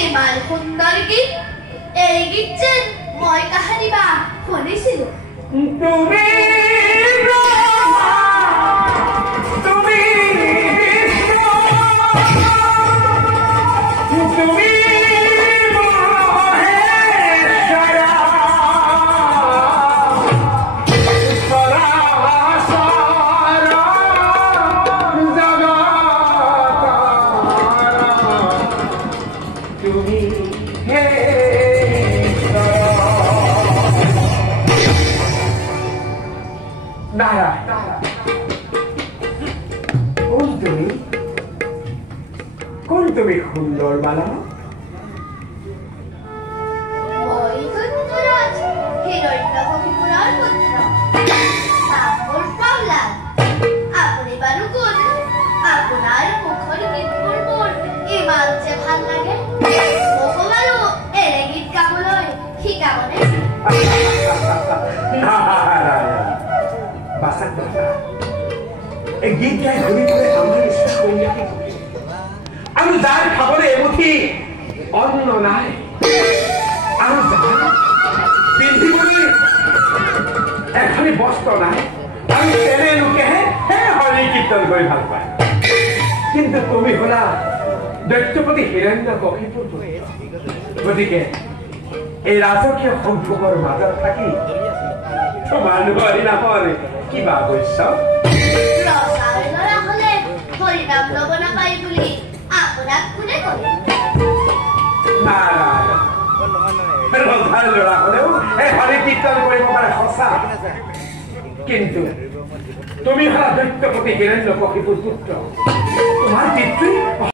ইমান সুন্দৰ গীত এই গীত যেন মই কাহানি বা শুনিছিলো তুমি তুমি সুন্দর বালা মই ধুন্দরাজ হিৰণ্যকশিপুৰৰ পুত্ৰ মোৰ পাওলা আপুনি বাৰু কোন আপোনাৰ মুখৰ গীতবোৰ মোৰ ইমান যে ভাল লাগে মোক বাৰু এনে গীত গাবলৈ শিকাবনে বাসাক বাবা এই গীত গাই ঘূৰি ফুৰে আমাৰ ইচ্ছা কন্যাকে আৰু যাৰ খাবলৈ এমুঠি অন্ন নাই আৰু যাৰ পিন্ধিবলৈ এখনি বস্ত্ৰ নাই আৰু তেনে লোকেহে সেই হৰি কীৰ্তন কৰি ভাল পায় কিন্তু তুমি হলা দৈত্যপতি হিৰণ্যকশিপুৰ গতিকে এই ৰাজকীয় সম্পৰ্কৰ মাজত থাকি তোমাৰ হৰিনামৰ কিবা আৱশ্যক ৰজাৰ ল'ৰা হলে হৰিনাম ল'ব নাপায় বুলি আপোনাক কোনে ক'লে ৰজাৰ ল'ৰা হলেও এই হৰি কীৰ্তন কৰিব পাৰে সঁচা কিন্তু তুমি হলা দৈত্যপতি হিৰণ্যকশিপুৰ পুত্ৰ তোমাৰ পিতৃ